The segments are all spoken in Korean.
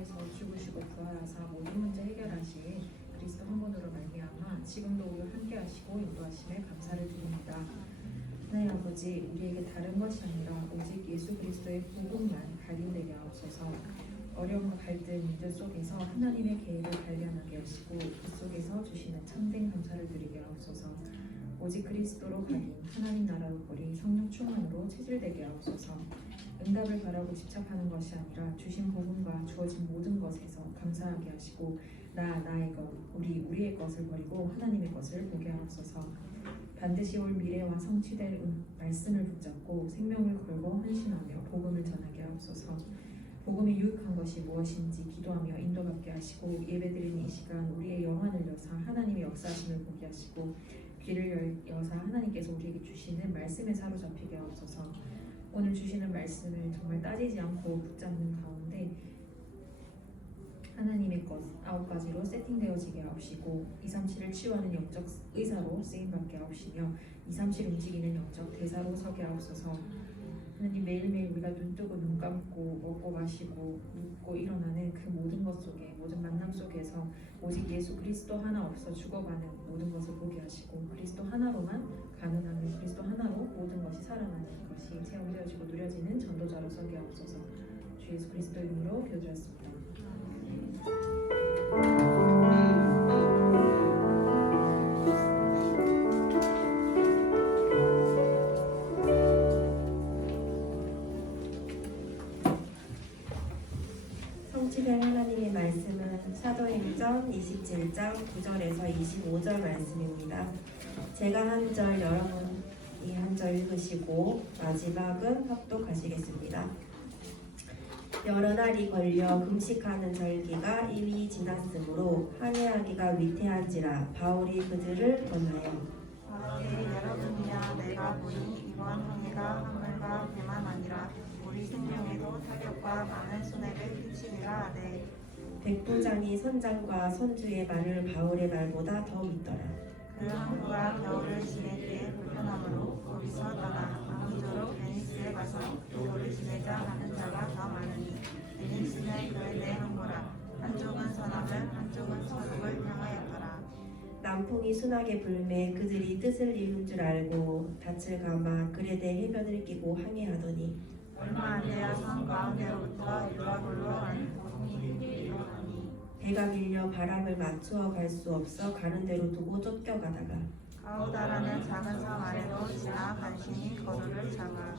십자가에서 죽으시고 부활하사 모든 문제 해결하신 그리스도 한 분으로 말미암아 지금도 우리와 함께하시고 인도하심에 감사를 드립니다. 하나님 아버지, 우리에게 다른 것이 아니라 오직 예수 그리스도의 복음만 발견되게 하옵소서. 어려움과 갈등, 문제 속에서 하나님의 계획을 발견하게 하시고 그 속에서 주시는 참된 감사를 드리게 하옵소서. 오직 그리스도로 가린 하나님 나라로 거리 성령 충만으로 체질되게 하옵소서. 응답을 바라고 집착하는 것이 아니라 주신 복음과 주어진 모든 것에서 감사하게 하시고 나의 것, 우리의 것을 버리고 하나님의 것을 보게 하옵소서. 반드시 올 미래와 성취될 말씀을 붙잡고 생명을 걸고 헌신하며 복음을 전하게 하옵소서. 복음이 유익한 것이 무엇인지 기도하며 인도받게 하시고 예배드리는 이 시간 우리의 영안을 여사 하나님의 역사하심을 보게 하시고 귀를 여사 하나님께서 우리에게 주시는 말씀에 사로잡히게 하옵소서. 오늘 주시는 말씀을 정말 따지지 않고 붙잡는 가운데 하나님의 것 9가지로 세팅되어지게 하옵시고 237을 치유하는 영적 의사로 쓰임받게 하옵시며 237 움직이는 영적 대사로 서게 하옵소서. 하나님, 매일매일 우리가 눈 뜨고 눈 감고 먹고 마시고 눕고 일어나는 그 모든 것 속에, 모든 만남 속에서 오직 예수 그리스도 하나 없어 죽어가는 모든 것을 보게 하시고 그리스도 하나로만 가능하며 그리스도 하나로 모든 것이 살아나는 것이 체험되어지고 누려지는 전도자로 서게 하옵소서. 주 예수 그리스도의 이름으로 기도드렸습니다. 성취된 하나님의 말씀은 사도행전 27장 9절에서 25절 말씀입니다. 제가 한 절, 여러분이 한 절 읽으시고 마지막은 합독하시겠습니다. 여러 날이 걸려 금식하는 절기가 이미 지났으므로 항해하기가 위태한지라 바울이 그들을 권하여 여러분이야 내가 보니 이번 항해가 한물과 배만 아니라 우리 생명에도 타격과 많은 손해를 끼치리라 하되 백부장이 선장과 선주의 말을 바울의 말보다 더 믿더라. 그 항구가 겨울을 지낼 때에 불편함으로 거기서 떠나 아무쪼록 베니스에 가서 겨울을 지내자 하는 자가 더 많으니 베니스는 그의 항구라. 한쪽은 서남을 한쪽은 서북을 향하였더라. 남풍이 순하게 불매 그들이 뜻을 이룬 줄 알고 닻을 감아 그레데 해변을 끼고 항해하더니 얼마 안 되어 성 가운데로부터 유라굴로 하는 도성이 일어나니 배가 밀려 바람을 맞추어 갈 수 없어 가는 대로 두고 쫓겨가다가 가우다라는 작은 섬 아래로 지나 간신히 거루를 잡아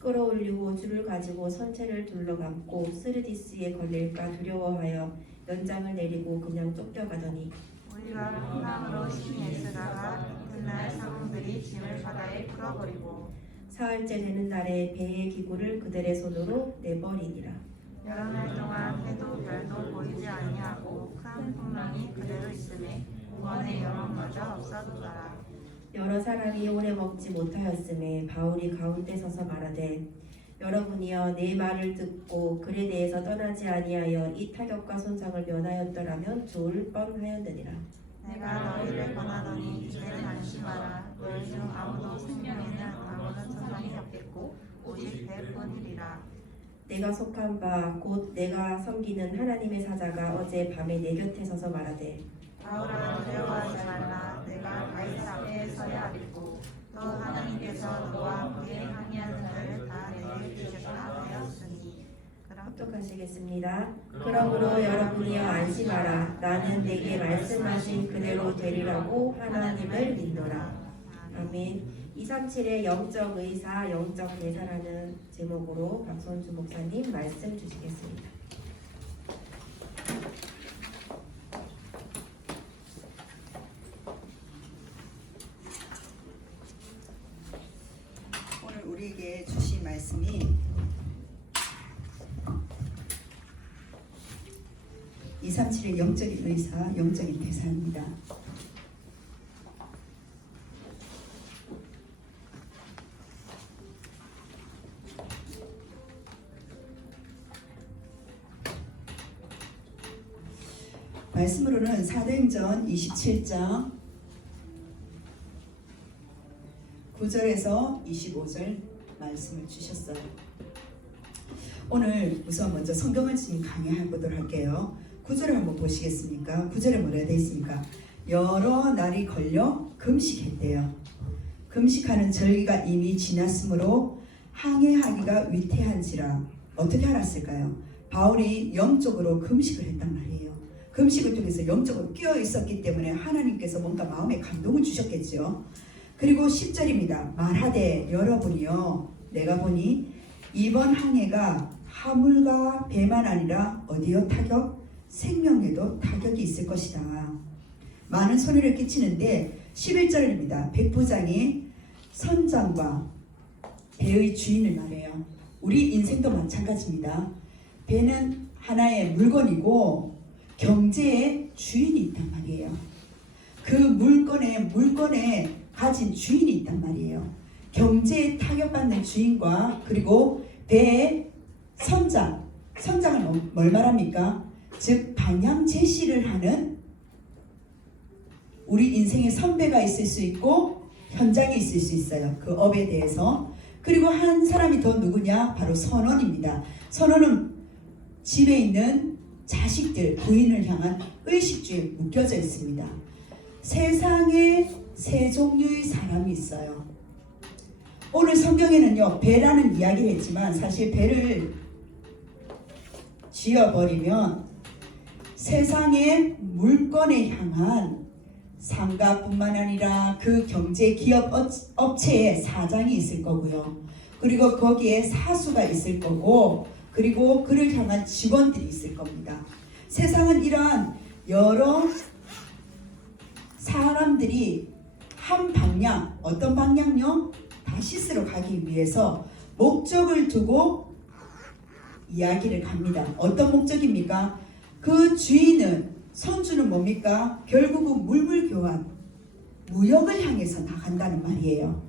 끌어올리고 줄을 가지고 선체를 둘러감고 스르디스에 걸릴까 두려워하여 연장을 내리고 그냥 쫓겨가더니 우리가 풍랑으로 심히 애쓰다가 이튿날 상공들이 짐을 바다에 풀어버리고 사흘째 되는 날에 배의 기구를 그들의 손으로 내버리니라. 여러 날 동안 해도 별도 보이지 아니하고 큰 풍랑이 그대로 있음에 구원의 여론마저 없어도더라. 여러 사람이 오래 먹지 못하였음에 바울이 가운데 서서 말하되 여러분이여 내 말을 듣고 글에 대해서 떠나지 아니하여 이 타격과 손상을 면하였더라면 좋을 뻔하였느니라. 내가 너희를 권하더니 이제는 안심하라. 너희 중 아무도 생명에는 아무런 손상이 없겠고 오직 배뿐이리라. 내가 속한 바 곧 내가 섬기는 하나님의 사자가 어제 밤에 내 곁에 서서 말하되 바울아 두려워하지 말라. 내가 가이사 앞에 서야 하겠고 또 하나님께서 너와 함께 항의하는 자를 다 내게 주셨다 하였으니 합독하시겠습니다. 그러므로 여러분이여 안심하라. 나는 내게 말씀하신 그대로 되리라고 하나님을 믿노라. 아멘. 237의 영적 의사, 영적 대사라는 제목으로 박선주 목사님 말씀 주시겠습니다. 오늘 우리에게 주신 말씀이 237의 영적인 의사, 영적인 대사입니다. 말씀으로는 사도행전 27장 9절에서 25절 말씀을 주셨어요. 오늘 우선 먼저 성경을 지금 강의해 보도록 할게요. 구절을 한번 보시겠습니까? 구절에 뭐라 되어 있습니까? 여러 날이 걸려 금식했대요. 금식하는 절기가 이미 지났으므로 항해하기가 위태한지라. 어떻게 알았을까요? 바울이 영적으로 금식을 했단 말이에요. 금식을 통해서 영적으로 끼어 있었기 때문에 하나님께서 뭔가 마음에 감동을 주셨겠죠. 그리고 10절입니다. 말하되 여러분이요 내가 보니 이번 항해가 화물과 배만 아니라 어디요 타격? 생명에도 타격이 있을 것이다. 많은 손해를 끼치는데 11절입니다. 백부장이 선장과 배의 주인을 말해요. 우리 인생도 마찬가지입니다. 배는 하나의 물건이고 경제의 주인이 있단 말이에요. 그 물건에 가진 주인이 있단 말이에요. 경제에 타격받는 주인과 그리고 배의 선장은 뭘 말합니까? 즉 방향 제시를 하는 우리 인생의 선배가 있을 수 있고 현장에 있을 수 있어요. 그 업에 대해서. 그리고 한 사람이 더 누구냐? 바로 선원입니다. 선원은 집에 있는 자식들, 부인을 향한 의식주에 묶여져 있습니다. 세상에 세 종류의 사람이 있어요. 오늘 성경에는요 배라는 이야기를 했지만 사실 배를 지어버리면 세상의 물건에 향한 상가뿐만 아니라 그 경제 기업 업체의 사장이 있을 거고요. 그리고 거기에 사수가 있을 거고 그리고 그를 향한 직원들이 있을 겁니다. 세상은 이러한 여러 사람들이 한 방향, 어떤 방향요? 다시스로 가기 위해서 목적을 두고 이야기를 갑니다. 어떤 목적입니까? 그 주인은 선주는 뭡니까? 결국은 물물교환, 무역을 향해서 나간다는 말이에요.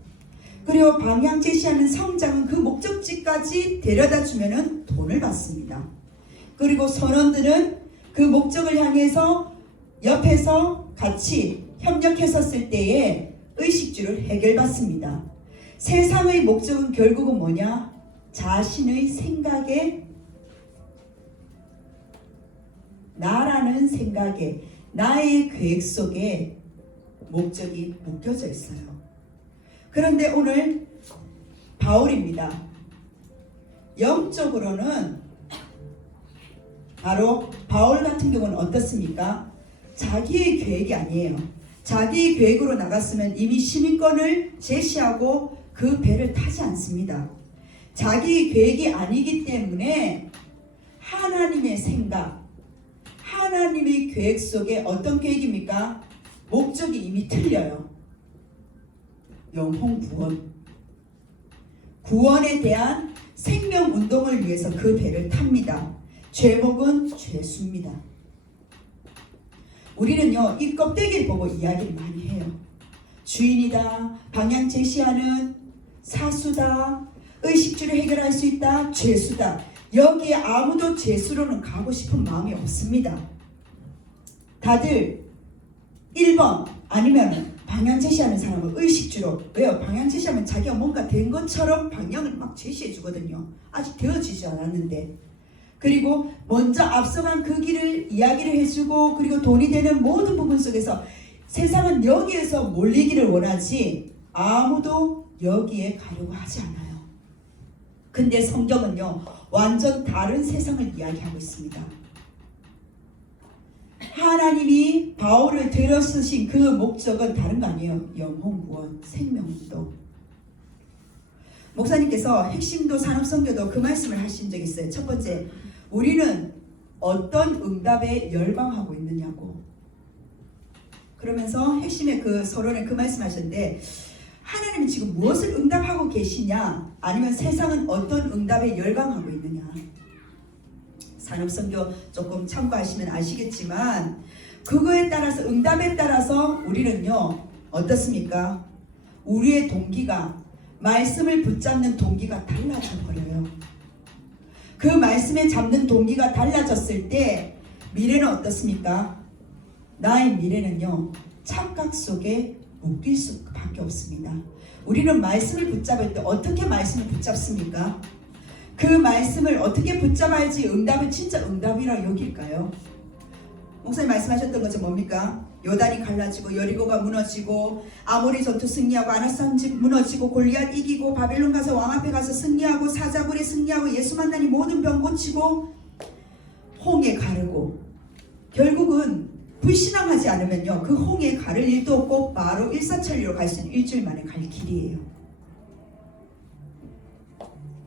그리고 방향 제시하는 성장은 그 목적지까지 데려다 주면은 돈을 받습니다. 그리고 선원들은 그 목적을 향해서 옆에서 같이 협력했었을 때에 의식주를 해결받습니다. 세상의 목적은 결국은 뭐냐? 자신의 생각에 나라는 생각에 나의 계획 속에 목적이 묶여져 있어요. 그런데 오늘 바울입니다. 영적으로는 바로 바울 같은 경우는 어떻습니까? 자기의 계획이 아니에요. 자기의 계획으로 나갔으면 이미 시민권을 제시하고 그 배를 타지 않습니다. 자기의 계획이 아니기 때문에 하나님의 생각, 하나님의 계획 속에 어떤 계획입니까? 목적이 이미 틀려요. 영혼 구원에 대한 생명 운동을 위해서 그 배를 탑니다. 죄목은 죄수입니다. 우리는요 이 껍데기를 보고 이야기를 많이 해요. 주인이다, 방향 제시하는 사수다, 의식주를 해결할 수 있다, 죄수다. 여기에 아무도 죄수로는 가고 싶은 마음이 없습니다. 다들 1번 아니면 방향 제시하는 사람은 의식주로. 왜요? 방향 제시하면 자기가 뭔가 된 것처럼 방향을 막 제시해 주거든요. 아직 되어지지 않았는데. 그리고 먼저 앞서간 그 길을 이야기를 해주고 그리고 돈이 되는 모든 부분 속에서 세상은 여기에서 몰리기를 원하지 아무도 여기에 가려고 하지 않아요. 근데 성경은요 완전 다른 세상을 이야기하고 있습니다. 하나님이 바울을 들어 쓰신 그 목적은 다른 거 아니에요. 영혼 구원, 생명운동. 목사님께서 핵심도 산업선교도 그 말씀을 하신 적이 있어요. 첫 번째, 우리는 어떤 응답에 열광하고 있느냐고. 그러면서 핵심의 그 서론에 그 말씀하셨는데 하나님이 지금 무엇을 응답하고 계시냐 아니면 세상은 어떤 응답에 열광하고 있느냐. 산업선교 조금 참고하시면 아시겠지만 그거에 따라서 응답에 따라서 우리는요 어떻습니까? 우리의 동기가 말씀을 붙잡는 동기가 달라져 버려요. 그 말씀에 잡는 동기가 달라졌을 때 미래는 어떻습니까? 나의 미래는요 착각 속에 묶일 수밖에 없습니다. 우리는 말씀을 붙잡을 때 어떻게 말씀을 붙잡습니까? 그 말씀을 어떻게 붙잡아야지 응답을 진짜 응답이라 여길까요? 목사님 말씀하셨던 것은 뭡니까? 요단이 갈라지고 여리고가 무너지고 아모리 전투 승리하고 아나산 집 무너지고 골리앗 이기고 바벨론 가서 왕 앞에 가서 승리하고 사자굴에 승리하고 예수 만나니 모든 병 고치고 홍해 가르고 결국은 불신앙하지 않으면요 그 홍해 가를 일도 없고 바로 일사천리로 갈 수 있는 일주일 만에 갈 길이에요.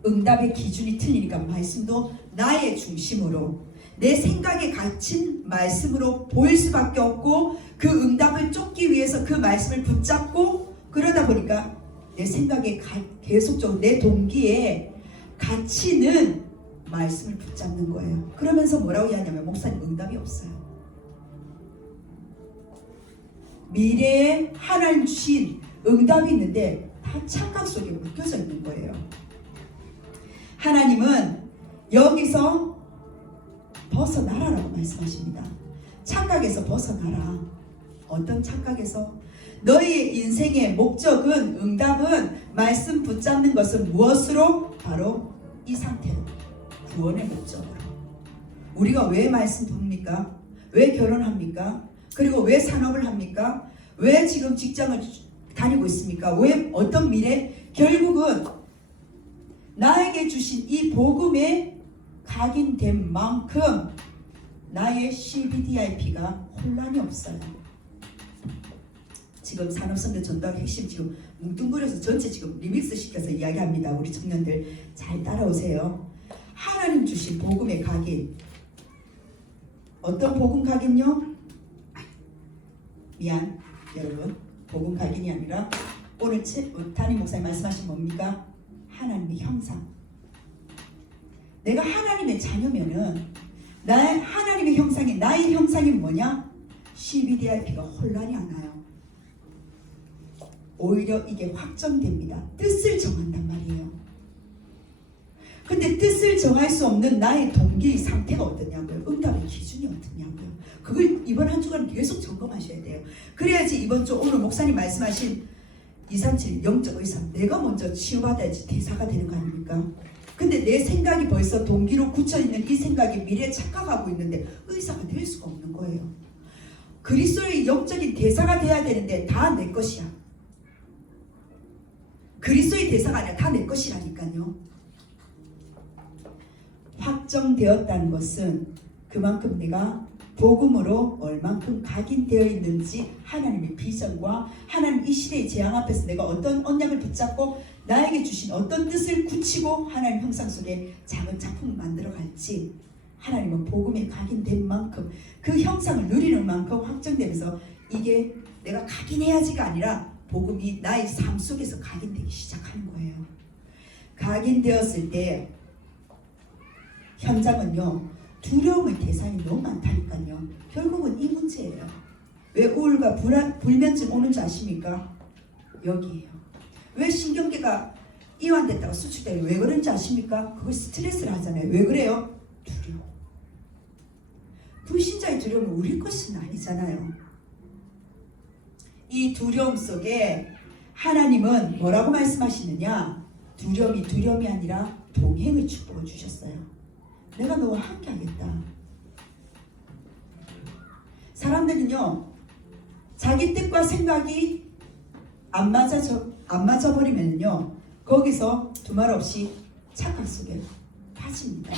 응답의 기준이 틀리니까 말씀도 나의 중심으로 내 생각에 갇힌 말씀으로 보일 수밖에 없고 그 응답을 쫓기 위해서 그 말씀을 붙잡고 그러다 보니까 내 생각에 계속적으로 내 동기에 갇히는 말씀을 붙잡는 거예요. 그러면서 뭐라고 이야기하냐면 목사님 응답이 없어요. 미래에 하나님 주신 응답이 있는데 다 착각 속에 묶여져 있는 거예요. 하나님은 여기서 벗어나라라고 말씀하십니다. 착각에서 벗어나라. 어떤 착각에서? 너희의 인생의 목적은 응답은 말씀 붙잡는 것은 무엇으로? 바로 이 상태로 구원의 목적으로. 우리가 왜 말씀 듣습니까? 왜 결혼합니까? 그리고 왜 산업을 합니까? 왜 지금 직장을 다니고 있습니까? 왜 어떤 미래? 결국은 나에게 주신 이 복음에 각인된 만큼 나의 CBDIP가 혼란이 없어요. 지금 산업선교 전도학 핵심 지금 뭉뚱그려서 전체 지금 리믹스 시켜서 이야기합니다. 우리 청년들 잘 따라오세요. 하나님 주신 복음의 각인. 어떤 복음 각인요? 미안 여러분, 복음 각인이 아니라 오늘 담임 목사님 말씀하신 뭡니까? 하나님의 형상. 내가 하나님의 자녀면은 하나님의 형상이 나의 형상이 뭐냐? CBDIP가 혼란이 안 와요. 오히려 이게 확정됩니다. 뜻을 정한단 말이에요. 근데 뜻을 정할 수 없는 나의 동기의 상태가 어떠냐고요? 응답의 기준이 어떠냐고요? 그걸 이번 한 주간 계속 점검하셔야 돼요. 그래야지 이번 주 오늘 목사님 말씀하신 237 영적 의사 내가 먼저 치유받아야지 대사가 되는 거 아닙니까? 근데 내 생각이 벌써 동기로 굳혀있는 이 생각이 미래에 착각하고 있는데 의사가 될 수가 없는 거예요. 그리스도의 영적인 대사가 돼야 되는데 다 내 것이야. 그리스도의 대사가 아니라 다 내 것이라니까요. 확정되었다는 것은 그만큼 내가 복음으로 얼만큼 각인되어 있는지 하나님의 비전과 하나님 이 시대의 재앙 앞에서 내가 어떤 언약을 붙잡고 나에게 주신 어떤 뜻을 굳히고 하나님 형상 속에 작은 작품을 만들어 갈지 하나님은 복음에 각인된 만큼 그 형상을 누리는 만큼 확정되면서 이게 내가 각인해야지가 아니라 복음이 나의 삶 속에서 각인되기 시작하는 거예요. 각인되었을 때 현장은요 두려움의 대상이 너무 많다니까요. 결국은 이 문제예요. 왜 우울과 불면증 오는 줄 아십니까? 여기에요. 왜 신경계가 이완됐다가 수축돼요? 왜 그런지 아십니까? 그걸 스트레스를 하잖아요. 왜 그래요? 두려움. 불신자의 두려움은 우리 것은 아니잖아요. 이 두려움 속에 하나님은 뭐라고 말씀하시느냐? 두려움이 아니라 동행의 축복을 주셨어요. 내가 너와 함께 하겠다. 사람들은요 자기 뜻과 생각이 안 맞아 버리면요 거기서 두말 없이 착각 속에 빠집니다.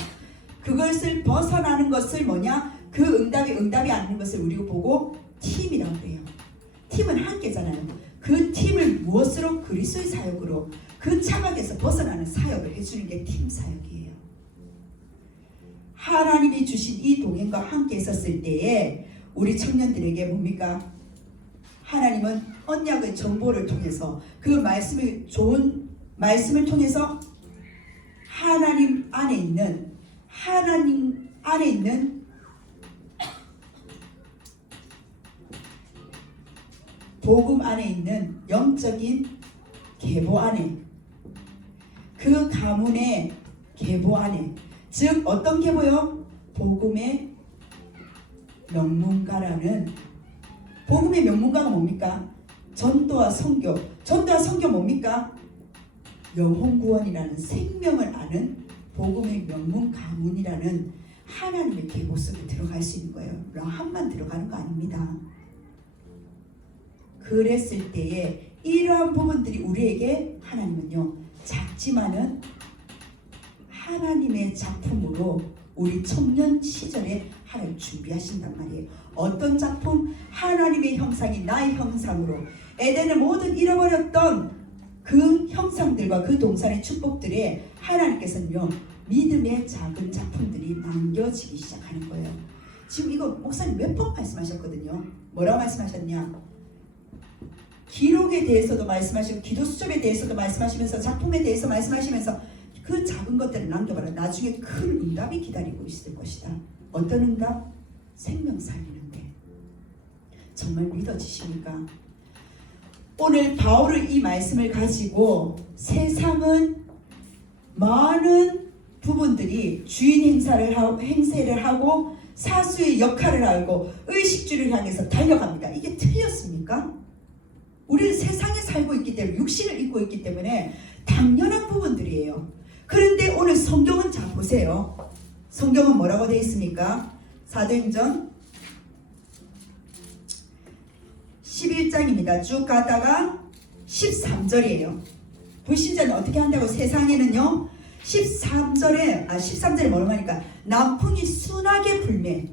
그것을 벗어나는 것을 뭐냐? 그 응답이 아닌 것을 우리가 보고 팀이라고 해요. 팀은 한계잖아요. 그 팀을 무엇으로? 그리스도의 사역으로 그 착각에서 벗어나는 사역을 해주는 게 팀 사역이에요. 하나님이 주신 이 동행과 함께 있었을 때에 우리 청년들에게 뭡니까? 하나님은 언약의 정보를 통해서 그 말씀을 좋은 말씀을 통해서 하나님 안에 있는 복음 안에 있는 영적인 계보 안에 그 가문의 계보 안에 즉 어떤 계보요? 복음의 명문가라는 복음의 명문가가 뭡니까? 전도와 선교 뭡니까? 영혼 구원이라는 생명을 아는 복음의 명문 가문이라는 하나님의 계보 속에 들어갈 수 있는 거예요. 라합만 들어가는 거 아닙니다. 그랬을 때에 이러한 부분들이 우리에게 하나님은요 작지만은 하나님의 작품으로 우리 청년 시절에 하나님 준비하신단 말이에요. 어떤 작품? 하나님의 형상이 나의 형상으로 에덴의 모든 잃어버렸던 그 형상들과 그 동산의 축복들에 하나님께서는요 믿음의 작은 작품들이 남겨지기 시작하는 거예요. 지금 이거 목사님 몇 번 말씀하셨거든요. 뭐라고 말씀하셨냐? 기록에 대해서도 말씀하시고 기도 수첩에 대해서도 말씀하시면서 작품에 대해서 말씀하시면서 그 작은 것들을 남겨봐라. 나중에 큰 응답이 기다리고 있을 것이다. 어떤 응답? 생명 살리는데. 정말 믿어지십니까? 오늘 바울의 이 말씀을 가지고 세상은 많은 부분들이 주인 행세를 하고 사수의 역할을 알고 의식주를 향해서 달려갑니다. 이게 틀렸습니까? 우리는 세상에 살고 있기 때문에 육신을 입고 있기 때문에 당연한 부분들이에요. 그런데 오늘 성경은 자 보세요. 성경은 뭐라고 되어 있습니까? 사도행전 11장입니다. 쭉 가다가 13절이에요. 불신자는 어떻게 한다고? 세상에는요 13절에 뭐라고 하니까 남풍이 순하게 불매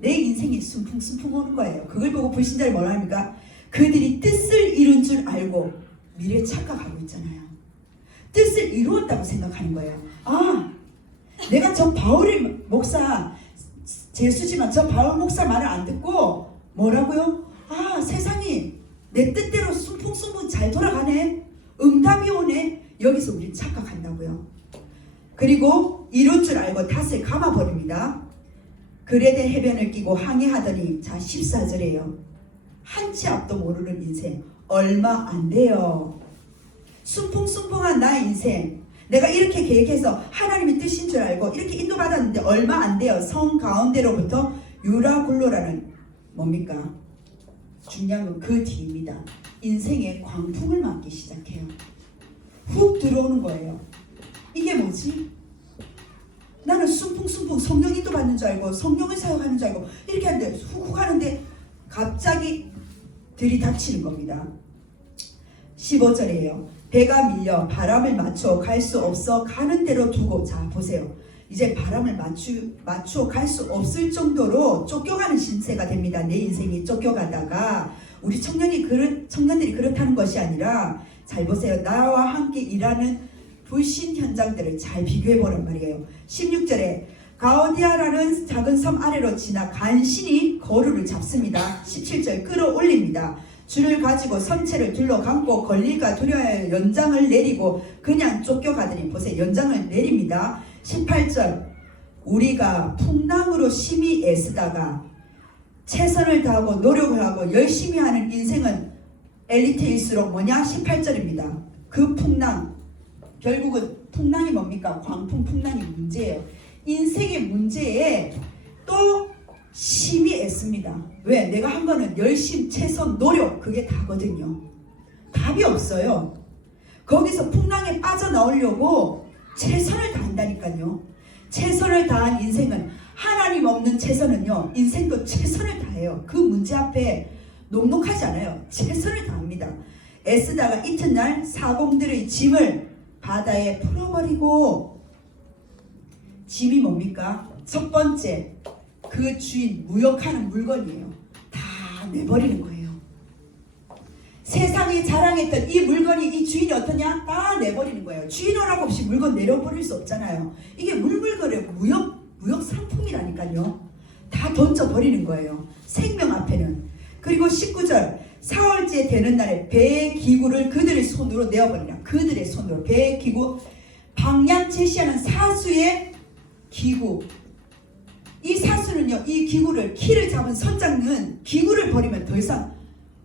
내 인생이 순풍순풍 오는 거예요. 그걸 보고 불신자를 뭐라 합니까? 그들이 뜻을 이룬 줄 알고 미래 착각하고 있잖아요. 뜻을 이루었다고 생각하는 거예요. 아, 내가 저 바울 목사 재수지만 저 바울 목사 말을 안 듣고 뭐라고요? 아, 세상이 내 뜻대로 순풍순풍 잘 돌아가네. 응답이 오네. 여기서 우리 착각한다고요. 그리고 이룰 줄 알고 탓을 감아버립니다. 그레데 해변을 끼고 항해하더니 자 14절이에요. 한치 앞도 모르는 인생 얼마 안 돼요. 순풍순풍한 나의 인생 내가 이렇게 계획해서 하나님의 뜻인 줄 알고 이렇게 인도받았는데 얼마 안 돼요. 성 가운데로부터 유라굴로라는 뭡니까? 중요한 건 그 뒤입니다. 인생의 광풍을 맞기 시작해요. 훅 들어오는 거예요. 이게 뭐지? 나는 순풍순풍 성령 인도받는 줄 알고 성령을 사용하는 줄 알고 이렇게 하는데 훅훅 하는데 갑자기 들이닥치는 겁니다. 15절이에요. 배가 밀려 바람을 맞춰 갈 수 없어 가는 대로 두고 자 보세요. 이제 바람을 맞추어 갈 수 없을 정도로 쫓겨가는 신세가 됩니다. 내 인생이 쫓겨가다가 우리 청년들이 그렇다는 것이 아니라 잘 보세요. 나와 함께 일하는 불신 현장들을 잘 비교해 보란 말이에요. 16절에 가오디아라는 작은 섬 아래로 지나 간신히 거루를 잡습니다. 17절 끌어올립니다. 줄을 가지고 선체를 둘러감고 걸릴까 두려워하여 연장을 내리고 그냥 쫓겨가더니 보세요. 연장을 내립니다. 18절 우리가 풍랑으로 심히 애쓰다가 최선을 다하고 노력을 하고 열심히 하는 인생은 엘리트일수록 뭐냐? 18절입니다. 그 풍랑 결국은 풍랑이 뭡니까? 광풍 풍랑이 문제예요. 인생의 문제에 또 심히 애씁니다. 왜? 내가 한 거는 열심, 최선, 노력 그게 다거든요. 답이 없어요. 거기서 풍랑에 빠져나오려고 최선을 다한다니까요. 최선을 다한 인생은 하나님 없는 최선은요. 인생도 최선을 다해요. 그 문제 앞에 녹록하지 않아요. 최선을 다합니다. 애쓰다가 이튿날 사공들의 짐을 바다에 풀어버리고 짐이 뭡니까? 첫 번째 그 주인 무역하는 물건이에요. 다 내버리는 거예요. 세상이 자랑했던 이 물건이 이 주인이 어떠냐? 다 내버리는 거예요. 주인 허락 없이 물건 내려버릴 수 없잖아요. 이게 물물거래고 무역 상품이라니까요. 다 던져버리는 거예요. 생명 앞에는. 그리고 19절 사흘째 되는 날에 배의 기구를 그들의 손으로 내어버리라. 그들의 손으로 배의 기구 방향 제시하는 사수의 기구. 이 사수는요. 이 기구를 키를 잡은 선장은 기구를 버리면 더 이상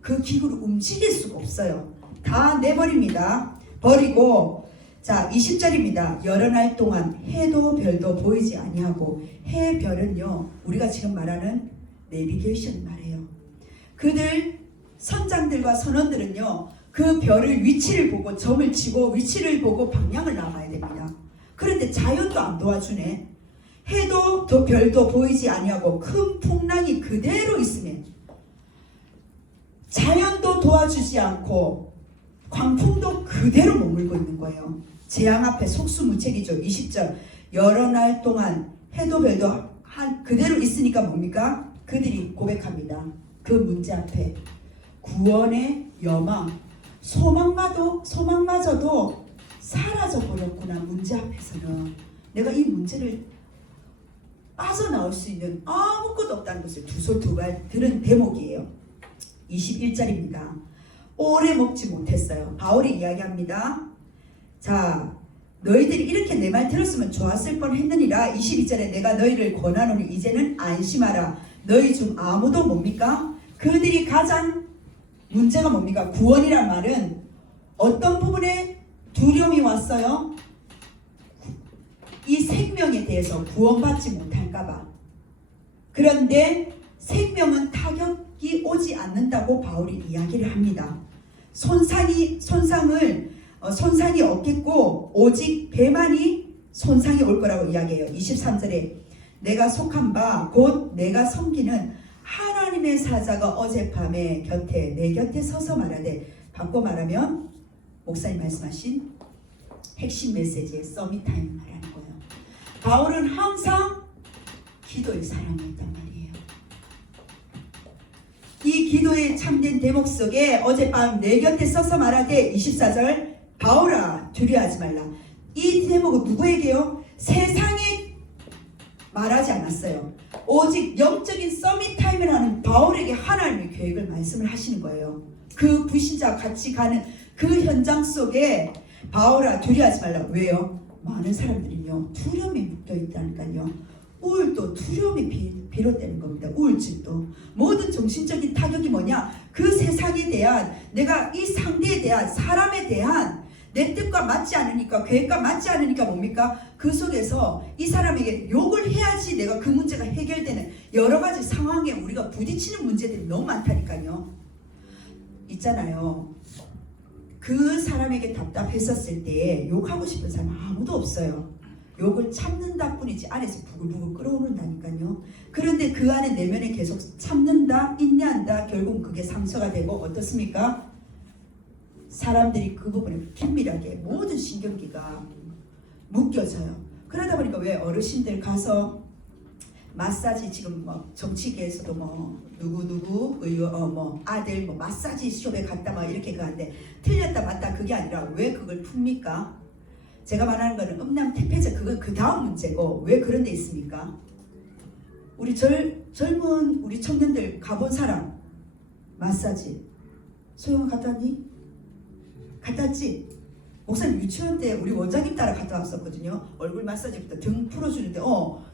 그 기구를 움직일 수가 없어요. 다 내버립니다. 버리고 자 20절입니다. 여러 날 동안 해도 별도 보이지 아니하고 해 별은요. 우리가 지금 말하는 내비게이션 말이에요. 그들 선장들과 선원들은요. 그 별의 위치를 보고 점을 치고 위치를 보고 방향을 나가야 됩니다. 그런데 그런데 자연도 안 도와주네. 해도 더 별도 보이지 아니하고 큰 풍랑이 그대로 있으면 자연도 도와주지 않고 광풍도 그대로 머물고 있는 거예요. 재앙 앞에 속수무책이죠. 20절 여러 날 동안 해도 별도 그대로 있으니까 뭡니까? 그들이 고백합니다. 그 문제 앞에 구원의 여망, 소망마저도 사라져 버렸구나. 문제 앞에서는 내가 이 문제를 빠져나올 수 있는 아무것도 없다는 것을 두 손 두 발 들은 대목이에요. 21절입니다. 오래 먹지 못했어요. 바울이 이야기합니다. 자, 너희들이 이렇게 내 말 들었으면 좋았을 뻔했느니라. 22절에 내가 너희를 권하노니 이제는 안심하라. 너희 중 아무도 뭡니까? 그들이 가장 문제가 뭡니까? 구원이란 말은 어떤 부분에 두려움이 왔어요? 이 생명에 대해서 구원받지 못할까봐. 그런데 생명은 타격이 오지 않는다고 바울이 이야기를 합니다. 손상이 없겠고 오직 배만이 손상이 올 거라고 이야기해요. 23절에 내가 속한 바 곧 내가 섬기는 하나님의 사자가 어젯밤에 내 곁에 서서 말하되, 바꿔 말하면 목사님 말씀하신 핵심 메시지의 서밋타임을 말하는 거예요. 바울은 항상 기도의 사람이었단 말이에요. 이 기도의 참된 대목 속에 어젯밤 내 곁에 서서 말하되 24절 바울아 두려워하지 말라. 이 대목은 누구에게요? 세상에 말하지 않았어요. 오직 영적인 서밋타임을 하는 바울에게 하나님의 계획을 말씀을 하시는 거예요. 그 불신자와 같이 가는 그 현장 속에 바울아 두려워하지 말라. 왜요? 많은 사람들이요 두려움에 묶여 있다니까요. 우울도 두려움이 비롯되는 겁니다. 우울증도. 모든 정신적인 타격이 뭐냐? 그 세상에 대한, 내가 이 상대에 대한, 사람에 대한 내 뜻과 맞지 않으니까, 계획과 맞지 않으니까 뭡니까? 그 속에서 이 사람에게 욕을 해야지 내가 그 문제가 해결되는 여러 가지 상황에 우리가 부딪히는 문제들이 너무 많다니까요. 있잖아요. 그 사람에게 답답했었을 때 욕하고 싶은 사람 아무도 없어요. 욕을 참는다 뿐이지 안에서 부글부글 끓어오른다니까요. 그런데 그 안에 내면에 계속 참는다, 인내한다, 결국 그게 상처가 되고 어떻습니까? 사람들이 그 부분에 긴밀하게 모든 신경기가 묶여져요. 그러다 보니까 왜 어르신들 가서 마사지, 지금 뭐 정치계에서도 뭐 누구 의원 뭐 아들 뭐 마사지 숍에 갔다 막 이렇게 가는데 틀렸다 맞다 그게 아니라 왜 그걸 풉니까? 제가 말하는 거는 음낭태폐제, 그건 그 다음 문제고 왜 그런 데 있습니까? 우리 젊은 우리 청년들 가본 사람 마사지 소영아 갔다 왔니? 갔다 왔지? 목사님 유치원 때 우리 원장님 따라 갔다 왔었거든요. 얼굴 마사지부터 등 풀어주는데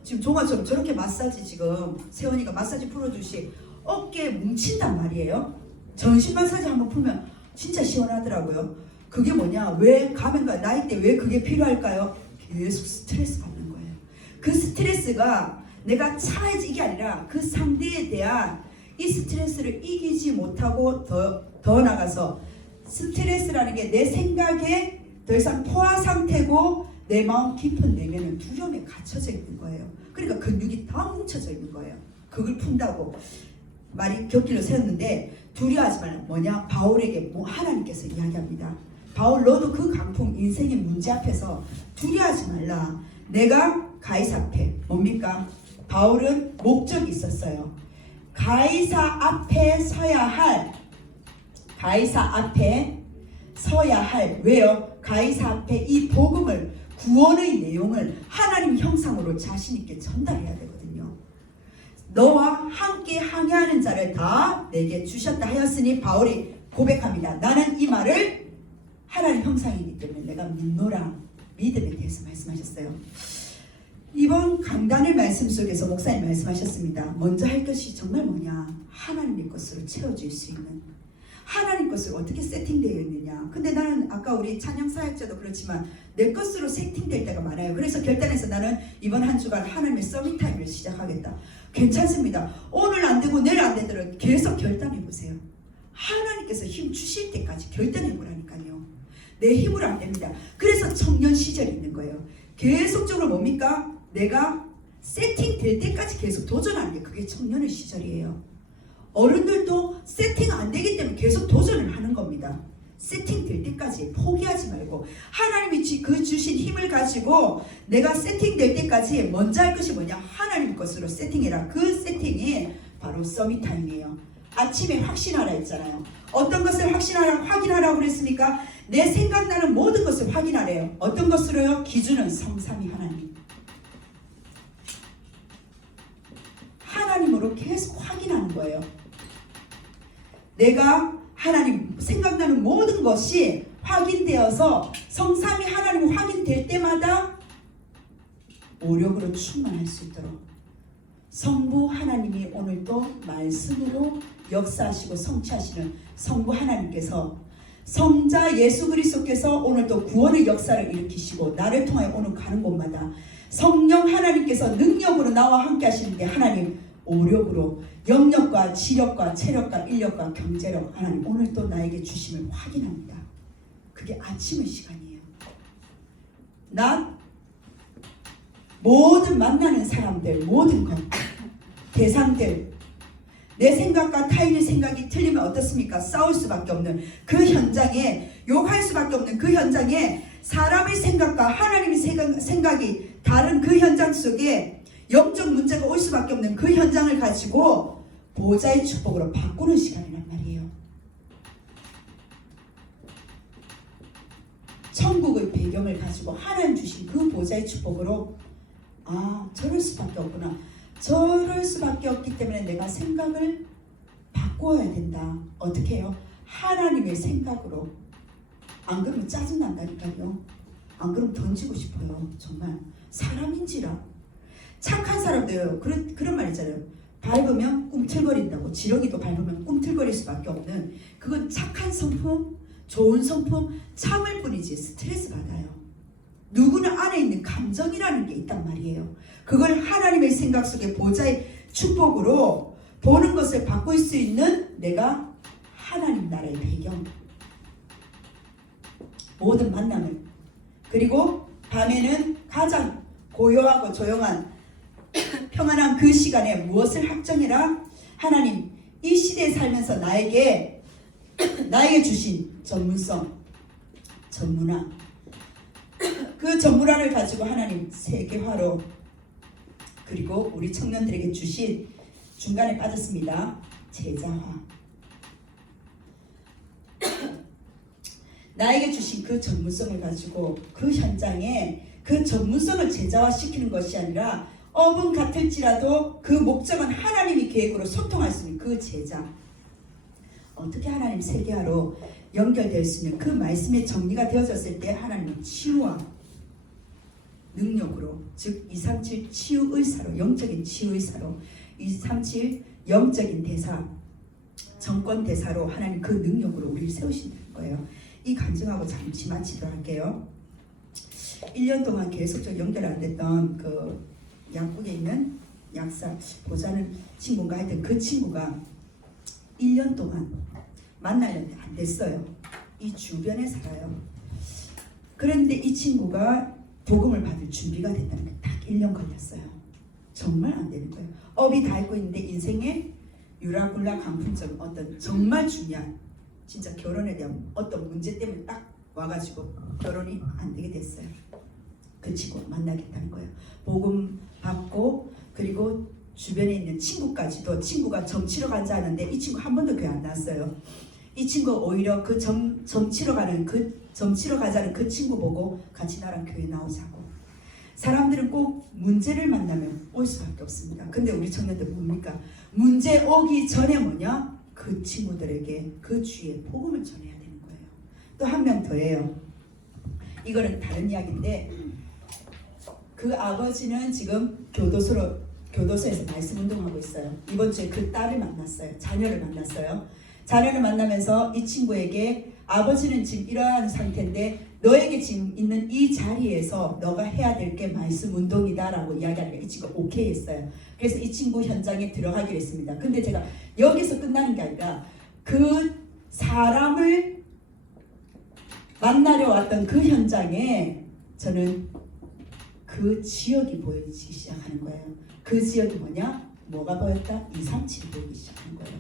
지금 종아처럼 저렇게 마사지, 지금 세원이가 마사지 풀어주시 어깨에 뭉친단 말이에요. 전신 마사지 한번 풀면 진짜 시원하더라고요. 그게 뭐냐? 왜 가면과 나이 때 왜 그게 필요할까요? 계속 스트레스 받는 거예요. 그 스트레스가 내가 참아야지 이게 아니라 그 상대에 대한 이 스트레스를 이기지 못하고 더 나가서 스트레스라는 게 내 생각에 더 이상 포화 상태고 내 마음 깊은 내면은 두려움에 갇혀져 있는 거예요. 그러니까 근육이 다 뭉쳐져 있는 거예요. 그걸 푼다고 말이 곁길로 세웠는데 두려워하지 말라. 뭐냐? 바울에게 하나님께서 이야기합니다. 바울 너도 그 강풍 인생의 문제 앞에서 두려워하지 말라. 내가 가이사 앞에 뭡니까? 바울은 목적이 있었어요. 가이사 앞에 서야 할 왜요? 가이사 앞에 이 복음을, 구원의 내용을 하나님 형상으로 자신 있게 전달해야 되거든요. 너와 함께 항해하는 자를 다 내게 주셨다 하였으니 바울이 고백합니다. 나는 이 말을 하나님 형상이기 때문에 내가 믿노라. 믿음에 대해서 말씀하셨어요. 이번 강단의 말씀 속에서 목사님 말씀하셨습니다. 먼저 할 것이 정말 뭐냐? 하나님의 것으로 채워질 수 있는, 하나님 것으로 어떻게 세팅되어 있느냐. 근데 나는 아까 우리 찬양 사역자도 그렇지만 내 것으로 세팅될 때가 많아요. 그래서 결단해서 나는 이번 한 주간 하나님의 서밋타임을 시작하겠다. 괜찮습니다. 오늘 안 되고 내일 안 되더라도 계속 결단해 보세요. 하나님께서 힘 주실 때까지 결단해 보라니까요. 내 힘으로 안 됩니다. 그래서 청년 시절이 있는 거예요. 계속적으로 뭡니까? 내가 세팅될 때까지 계속 도전하는 게 그게 청년의 시절이에요. 어른들도 세팅 안 되기 때문에 계속 도전을 하는 겁니다. 세팅될 때까지 포기하지 말고 하나님이 그 주신 힘을 가지고 내가 세팅될 때까지 먼저 할 것이 뭐냐? 하나님 것으로 세팅해라. 그 세팅이 바로 서밋타임이에요. 아침에 확신하라 했잖아요. 어떤 것을 확인하라고 그랬습니까? 내 생각나는 모든 것을 확인하래요. 어떤 것으로요? 기준은 성삼위 하나님. 하나님으로 계속 확인하는 거예요. 내가 하나님 생각나는 모든 것이 확인되어서 성삼위 하나님 확인될 때마다 오력으로 충만할 수 있도록 성부 하나님이 오늘도 말씀으로 역사하시고 성취하시는 성부 하나님께서 성자 예수 그리스도께서 오늘도 구원의 역사를 일으키시고 나를 통하여 오늘 가는 곳마다 성령 하나님께서 능력으로 나와 함께 하시는데 하나님 오력으로 영력과 지력과 체력과 인력과 경제력 하나님 오늘 또 나에게 주심을 확인합니다. 그게 아침의 시간이에요. 나 모든 만나는 사람들 모든 것 대상들 내 생각과 타인의 생각이 틀리면 어떻습니까? 싸울 수밖에 없는 그 현장에 욕할 수밖에 없는 그 현장에 사람의 생각과 하나님의 생각이 다른 그 현장 속에 영적 문제가 올 수밖에 없는 그 현장을 가지고 보좌의 축복으로 바꾸는 시간이란 말이에요. 천국의 배경을 가지고 하나님 주신 그 보좌의 축복으로 저럴 수밖에 없구나. 저럴 수밖에 없기 때문에 내가 생각을 바꿔야 된다. 어떻게 해요? 하나님의 생각으로. 안 그러면 짜증난다니까요. 안 그러면 던지고 싶어요. 정말 사람인지라. 착한 사람들 그런 말 있잖아요. 밟으면 꿈틀거린다고. 지렁이도 밟으면 꿈틀거릴 수밖에 없는 그건 착한 성품, 좋은 성품, 참을 뿐이지 스트레스 받아요. 누구는 안에 있는 감정이라는 게 있단 말이에요. 그걸 하나님의 생각 속에 보좌의 축복으로 보는 것을 바꿀 수 있는 내가 하나님 나라의 배경 모든 만남을 그리고 밤에는 가장 고요하고 조용한 평안한 그 시간에 무엇을 확정해라? 하나님 이 시대에 살면서 나에게 주신 전문성 전문화 그 전문화를 가지고 하나님 세계화로 그리고 우리 청년들에게 주신 중간에 빠졌습니다. 제자화 나에게 주신 그 전문성을 가지고 그 현장에 그 전문성을 제자화시키는 것이 아니라 업은 같을지라도 그 목적은 하나님의 계획으로 소통할 수 있는 그 제자 어떻게 하나님 세계화로 연결될 수 있는 그 말씀의 정리가 되어졌을 때 하나님은 치유와 능력으로 즉 237 치유의사로 영적인 치유의사로 237 영적인 대사 정권 대사로 하나님 그 능력으로 우리를 세우신다는 거예요. 이 간증하고 잠시 마치도록 할게요. 1년 동안 계속적으로 연결 안 됐던 그 양국에 있는 약사 보자는 친구인가 하여튼 그 친구가 1년 동안 만나려는데 안 됐어요. 이 주변에 살아요. 그런데 이 친구가 복음을 받을 준비가 됐다는 게 딱 1년 걸렸어요. 정말 안 되는 거예요. 업이 다 있고 있는데 인생의 유라굴라 강풍점 어떤 정말 중요한 진짜 결혼에 대한 어떤 문제 때문에 딱 와가지고 결혼이 안 되게 됐어요. 그 친구 만나겠다는 거예요. 복음 받고 그리고 주변에 있는 친구까지도 친구가 점치러 가자 하는데 이 친구 한 번도 교회 안 나왔어요. 이 친구 오히려 그 점치러 가자는 그 친구 보고 같이 나랑 교회 나오자고. 사람들은 꼭 문제를 만나면 올 수밖에 없습니다. 근데 우리 청년들 뭡니까? 문제 오기 전에 뭐냐? 그 친구들에게 그 주위에 복음을 전해야 되는 거예요. 또 한 명 더예요. 이거는 다른 이야기인데 그 아버지는 지금 교도소에서 말씀 운동하고 있어요. 이번 주에 그 딸을 만났어요. 자녀를 만났어요. 자녀를 만나면서 이 친구에게 아버지는 지금 이러한 상태인데 너에게 지금 있는 이 자리에서 너가 해야 될 게 말씀 운동이다 라고 이야기하니까 이 친구가 오케이 했어요. 그래서 이 친구 현장에 들어가기로 했습니다. 근데 제가 여기서 끝나는 게 아니라 그 사람을 만나러 왔던 그 현장에 저는 그 지역이 보이기 시작하는 거예요. 그 지역이 뭐냐? 뭐가 보였다? 237이 보이기 시작하는 거예요.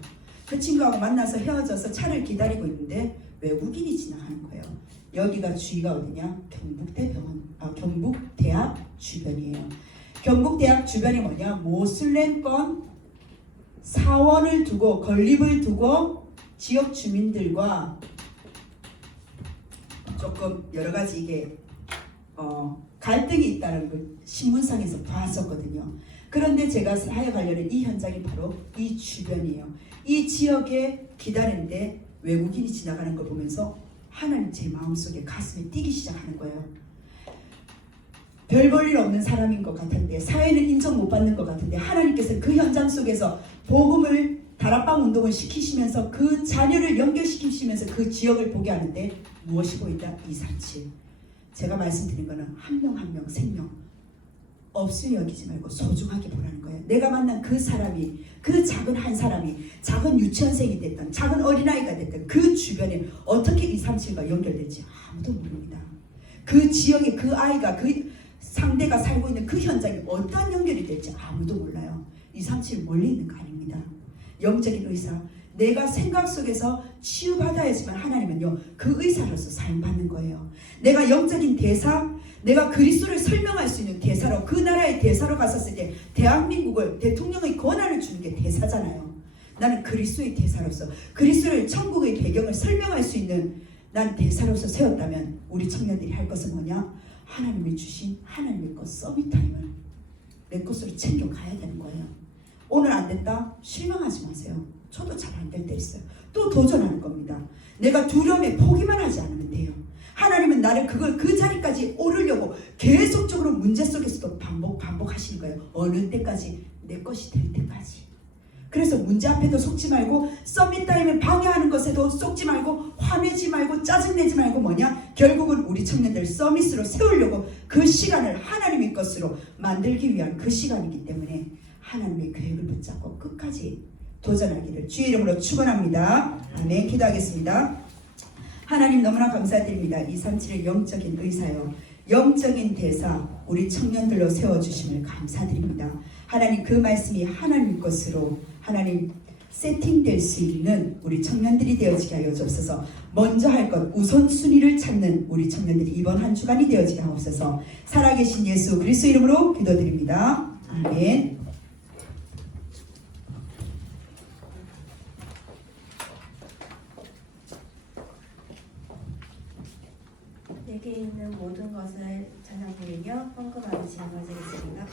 그 친구하고 만나서 헤어져서 차를 기다리고 있는데 외국인이 지나가는 거예요. 여기가 주위가 어디냐? 경북대학 주변이에요. 경북대학 주변이 뭐냐? 모슬렘권 사원을 두고 건립을 두고 지역 주민들과 조금 여러 가지 이게 갈등이 있다는 걸 신문상에서 봤었거든요. 그런데 제가 사회 관련된 이 현장이 바로 이 주변이에요. 이 지역에 기다리는데 외국인이 지나가는 걸 보면서 하나님 제 마음속에 가슴에 뛰기 시작하는 거예요. 별 볼 일 없는 사람인 것 같은데 사회는 인정 못 받는 것 같은데 하나님께서 그 현장 속에서 복음을 다락방 운동을 시키시면서 그 자녀를 연결시키시면서 그 지역을 보게 하는데 무엇이 보인다? 237. 제가 말씀드린 거는 한 명 한 명 생명 없이 여기지 말고 소중하게 보라는 거예요. 내가 만난 그 사람이 그 작은 한 사람이 작은 유치원생이 됐든 작은 어린아이가 됐든 그 주변에 어떻게 237과 연결될지 아무도 모릅니다. 그 지역에 그 아이가 그 상대가 살고 있는 그 현장에 어떤 연결이 될지 아무도 몰라요. 237 멀리 있는 거 아닙니다. 영적인 의사 내가 생각 속에서 치유받아야지만 하나님은요 그 의사로서 사용받는 거예요. 내가 영적인 대사 내가 그리스도를 설명할 수 있는 대사로 그 나라의 대사로 갔었을 때 대한민국을 대통령의 권한을 주는 게 대사잖아요. 나는 그리스도의 대사로서 그리스도의 천국의 배경을 설명할 수 있는 난 대사로서 세웠다면 우리 청년들이 할 것은 뭐냐? 하나님이 주신 하나님의 것 서밋타임을 내 것으로 챙겨가야 되는 거예요. 오늘 안 됐다? 실망하지 마세요. 저도 잘 안 될 때 있어요. 또 도전하는 겁니다. 내가 두려움에 포기만 하지 않으면 돼요. 하나님은 나를 그 자리까지 오르려고 계속적으로 문제 속에서도 반복하시는 거예요. 어느 때까지? 내 것이 될 때까지. 그래서 문제 앞에도 속지 말고 서밋타임을 방해하는 것에도 속지 말고 화내지 말고 짜증내지 말고 뭐냐? 결국은 우리 청년들 서밋으로 세우려고 그 시간을 하나님의 것으로 만들기 위한 그 시간이기 때문에 하나님의 계획을 붙잡고 끝까지 도전하기를 주의 이름으로 축원합니다. 아멘. 기도하겠습니다. 하나님 너무나 감사드립니다. 237의 영적인 의사요 영적인 대사 우리 청년들로 세워주심을 감사드립니다. 하나님 그 말씀이 하나님 것으로 하나님 세팅될 수 있는 우리 청년들이 되어지게 하여 주옵소서. 먼저 할 것 우선순위를 찾는 우리 청년들이 이번 한 주간이 되어지게 하옵소서. 살아계신 예수 그리스도 이름으로 기도드립니다. 아멘. 내게 있는 모든 것을 찬양 부르며 헌금하는 시간 가지겠습니다.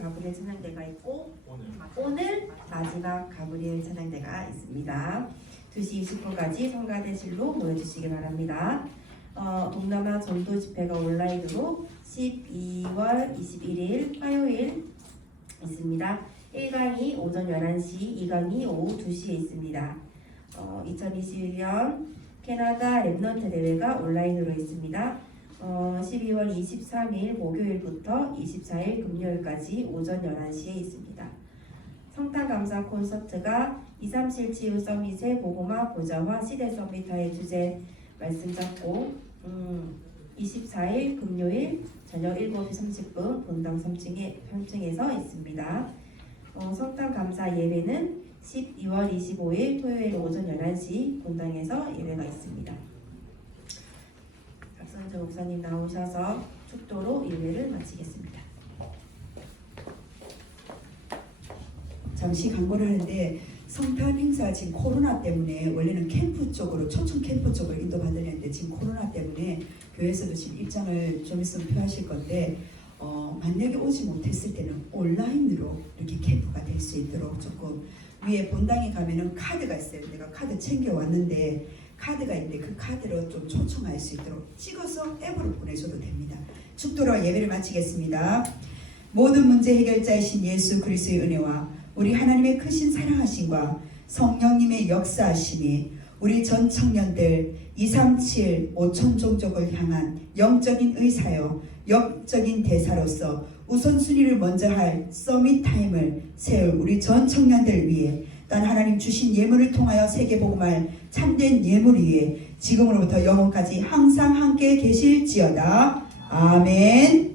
가브리엘 찬양대가 있고 오늘 마지막 가브리엘 찬양대가 있습니다. 2시 20분까지 성가대실로 모여주시기 바랍니다. 동남아 전도 집회가 온라인으로 12월 21일 화요일 있습니다. 1강이 오전 11시, 2강이 오후 2시에 있습니다. 2021년 캐나다 랩넌트 대회가 온라인으로 있습니다. 12월 23일 목요일부터 24일 금요일까지 오전 11시에 있습니다. 성탄감사 콘서트가 237 치유 서밋의 고구마 보좌와 시대 서밋화의 주제 말씀 잡고 24일 금요일 저녁 7시 30분 본당 3층에서 있습니다. 성탄감사 예배는 12월 25일 토요일 오전 11시 본당에서 예배가 있습니다. 박선재 목사님 나오셔서 축도로 예배를 마치겠습니다. 잠시 광고를 하는데 성탄 행사 지금 코로나 때문에 원래는 캠프 쪽으로 초청 캠프 쪽으로 인도받으려는데 지금 코로나 때문에 교회에서도 지금 입장을 좀 있으면 표하실 건데 만약에 오지 못했을 때는 온라인으로 이렇게 캠프가 될 수 있도록 조금 위에 본당에 가면은 카드가 있어요. 내가 카드 챙겨 왔는데 카드가 있는데 그 카드로 좀 초청할 수 있도록 찍어서 앱으로 보내셔도 됩니다. 축도로 예배를 마치겠습니다. 모든 문제 해결자이신 예수 그리스도의 은혜와 우리 하나님의 크신 사랑하심과 성령님의 역사하심이 우리 전 청년들 237 5천 종족을 향한 영적인 의사요 영적인 대사로서 우선순위를 먼저 할 서밋 타임을 세울 우리 전 청년들 위해 단 하나님 주신 예물을 통하여 세계복음할 참된 예물 위에 지금으로부터 영원까지 항상 함께 계실지어다. 아멘.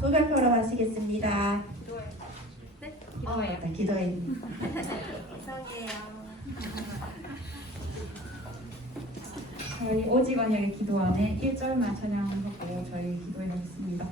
소백표로 마치겠습니다. 기도해요. 기도해. 저희 오직 언약의 기도 안에 1절만 찬양하고 저희 기도해 가겠습니다.